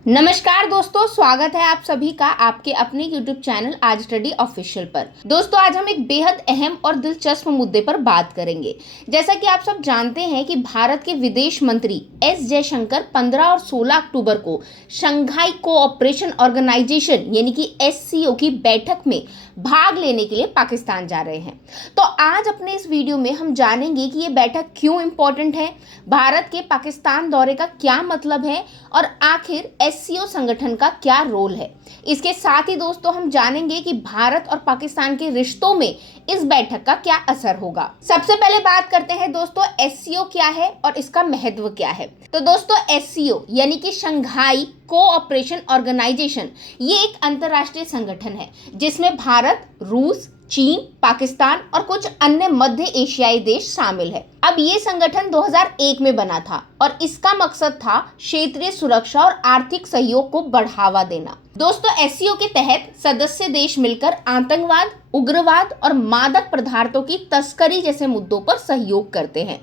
नमस्कार दोस्तों, स्वागत है आप सभी का आपके अपने YouTube चैनल आज स्टडी ऑफिशियल पर। दोस्तों, आज हम एक बेहद अहम और दिलचस्प मुद्दे पर बात करेंगे। जैसा कि आप सब जानते हैं कि भारत के विदेश मंत्री एस जयशंकर 15 और 16 अक्टूबर को शंघाई कोऑपरेशन ऑर्गेनाइजेशन यानी कि SCO की बैठक में भाग लेने के लिए पाकिस्तान जा रहे हैं। तो आज अपने इस वीडियो में हम जानेंगे कि ये बैठक क्यों इम्पोर्टेंट है, भारत के पाकिस्तान दौरे का क्या मतलब है और आखिर SCO संगठन का क्या रोल है। इसके साथ ही दोस्तों हम जानेंगे कि भारत और पाकिस्तान के रिश्तों में इस बैठक का क्या असर होगा। सबसे पहले बात करते हैं दोस्तों, SCO क्या है और इसका महत्व क्या है। तो दोस्तों, SCO यानी कि शंघाई कोऑपरेशन ऑर्गेनाइजेशन ये एक अंतर्राष्ट्रीय संगठन है जिसमें भारत, रूस, चीन, पाकिस्तान और कुछ अन्य मध्य एशियाई देश शामिल है। अब ये संगठन 2001 में बना था और इसका मकसद था क्षेत्रीय सुरक्षा और आर्थिक सहयोग को बढ़ावा देना। दोस्तों, SCO के तहत सदस्य देश मिलकर आतंकवाद, उग्रवाद और मादक पदार्थों की तस्करी जैसे मुद्दों पर सहयोग करते हैं।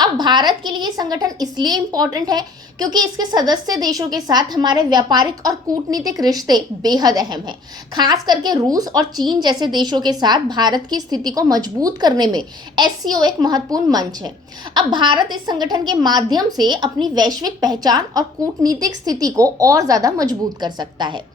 अब भारत के लिए संगठन इसलिए इम्पोर्टेंट है क्योंकि इसके सदस्य देशों के साथ हमारे व्यापारिक और कूटनीतिक रिश्ते बेहद अहम हैं। खास करके रूस और चीन जैसे देशों के साथ भारत की स्थिति को मजबूत करने में SCO एक महत्वपूर्ण मंच है। अब भारत इस संगठन के माध्यम से अपनी वैश्विक पहचान और कूटनीतिक स्थिति को और ज्यादा मजबूत कर सकता है।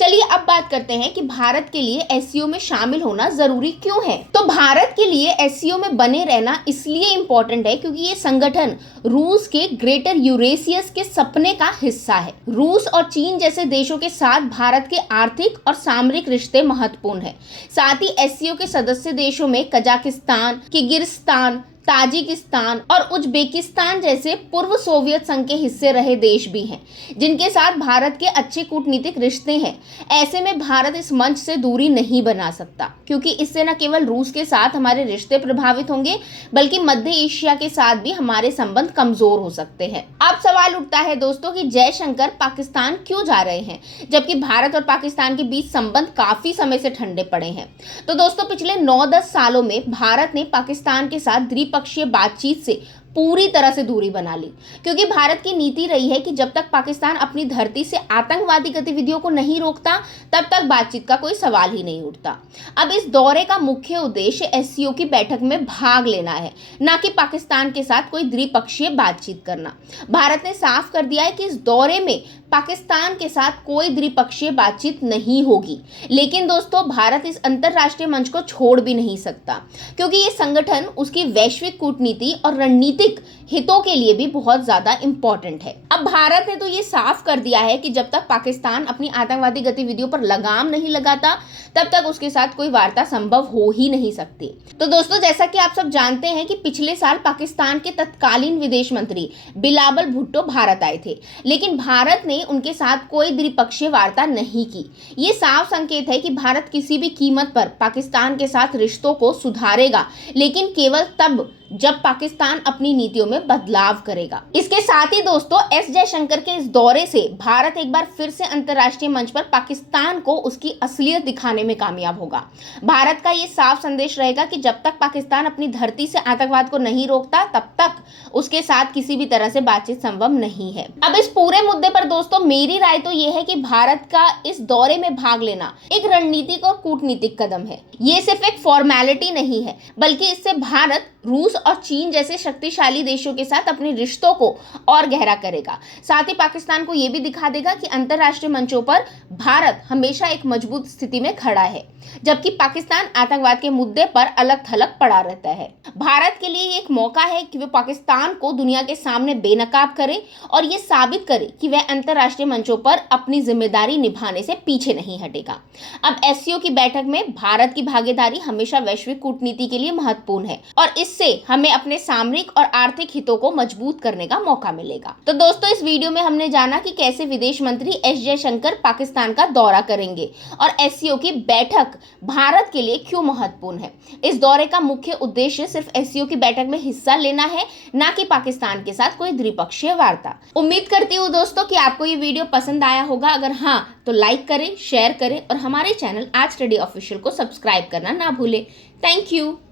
चलिए अब बात करते हैं कि भारत के लिए SCO में शामिल होना जरूरी क्यों है। तो भारत के लिए SCO में बने रहना इसलिए इम्पोर्टेंट है क्योंकि ये संगठन रूस के ग्रेटर यूरेशियस के सपने का हिस्सा है। रूस और चीन जैसे देशों के साथ भारत के आर्थिक और सामरिक रिश्ते महत्वपूर्ण है। साथ ही SCO के सदस्य देशों में कजाकिस्तान, किर्गिस्तान, ताजिकिस्तान और उज्बेकिस्तान जैसे पूर्व सोवियत संघ के हिस्से रहे देश भी हैं जिनके साथ भारत के अच्छे कूटनीतिक रिश्ते हैं। ऐसे में भारत इस मंच से दूरी नहीं बना सकता क्योंकि इससे न केवल रूस के साथ हमारे रिश्ते प्रभावित होंगे बल्कि मध्य एशिया के साथ भी हमारे संबंध कमजोर हो सकते हैं। अब सवाल उठता है दोस्तों कि जयशंकर पाकिस्तान क्यों जा रहे हैं जबकि भारत और पाकिस्तान के बीच संबंध काफी समय से ठंडे पड़े हैं। तो दोस्तों, पिछले 9-10 सालों में भारत ने पाकिस्तान के साथ द्विपक्षीय बातचीत से पूरी तरह से दूरी बना ली क्योंकि भारत की नीति रही है कि जब तक पाकिस्तान अपनी धरती से आतंकवादी गतिविधियों को नहीं रोकता तब तक बातचीत का कोई सवाल ही नहीं उठता। अब इस दौरे का मुख्य उद्देश्य SCO की बैठक में भाग लेना है, न कि पाकिस्तान के साथ कोई द्विपक्षीय बातचीत करना। भारत ने साफ कर दिया है कि इस दौरे में पाकिस्तान के साथ कोई द्विपक्षीय बातचीत नहीं होगी। लेकिन दोस्तों, भारत इस अंतरराष्ट्रीय मंच को छोड़ भी नहीं सकता क्योंकि ये संगठन उसकी वैश्विक कूटनीति और रणनीतिक हितों के लिए भी बहुत ज्यादा इंपॉर्टेंट है। अब भारत ने तो ये साफ कर दिया है कि जब तक पाकिस्तान अपनी आतंकवादी गतिविधियों पर लगाम नहीं लगाता तब तक उसके साथ कोई वार्ता संभव हो ही नहीं सकती। तो दोस्तों, जैसा कि आप सब जानते हैं कि पिछले साल पाकिस्तान के तत्कालीन विदेश मंत्री बिलावल भुट्टो भारत आए थे, लेकिन भारत ने उनके साथ कोई द्विपक्षीय वार्ता नहीं की। ये साफ संकेत है कि भारत किसी भी कीमत पर पाकिस्तान के साथ रिश्तों को सुधारेगा, लेकिन केवल तब जब पाकिस्तान अपनी नीतियों में बदलाव करेगा। इसके साथ ही दोस्तों, एस जयशंकर के इस दौरे से भारत एक बार फिर से अंतर्राष्ट्रीय मंच पर पाकिस्तान को उसकी असलियत दिखाने में कामयाब होगा। भारत का ये साफ संदेश रहेगा कि जब तक पाकिस्तान अपनी धरती से आतंकवाद को नहीं रोकता तब तक उसके साथ किसी भी तरह से बातचीत संभव नहीं है। अब इस पूरे मुद्दे पर दोस्तों मेरी राय तो ये है कि भारत का इस दौरे में भाग लेना एक रणनीतिक और कूटनीतिक कदम है। ये सिर्फ एक फॉर्मेलिटी नहीं है बल्कि इससे भारत, रूस और चीन जैसे शक्तिशाली देशों के साथ अपने रिश्तों को और गहरा करेगा। साथ ही पाकिस्तान को यह भी दिखा देगा कि अंतर्राष्ट्रीय मंचों पर भारत हमेशा एक मजबूत स्थिति में खड़ा है जबकि पाकिस्तान आतंकवाद के मुद्दे पर अलग थलग पड़ा रहता है। भारत के लिए एक मौका है कि वह पाकिस्तान को दुनिया के सामने बेनकाब करे और ये साबित करे कि वह अंतर्राष्ट्रीय मंचों पर अपनी जिम्मेदारी निभाने से पीछे नहीं हटेगा। अब SCO की बैठक में भारत की भागीदारी हमेशा वैश्विक कूटनीति के लिए महत्वपूर्ण है और इससे हमें अपने सामरिक और आर्थिक हितों को मजबूत करने का मौका मिलेगा। तो दोस्तों, इस वीडियो में हमने जाना कि कैसे विदेश मंत्री एस जयशंकर पाकिस्तान का दौरा करेंगे और SCO की बैठक भारत के लिए क्यों महत्वपूर्ण है। इस दौरे का मुख्य उद्देश्य सिर्फ SCO की बैठक में हिस्सा लेना है, न कि पाकिस्तान के साथ कोई द्विपक्षीय वार्ता। उम्मीद करती हूँ दोस्तों कि आपको ये वीडियो पसंद आया होगा। अगर हाँ तो लाइक करें, शेयर करें और हमारे चैनल आज स्टडी ऑफिशियल को सब्सक्राइब करना ना भूलें। Thank you.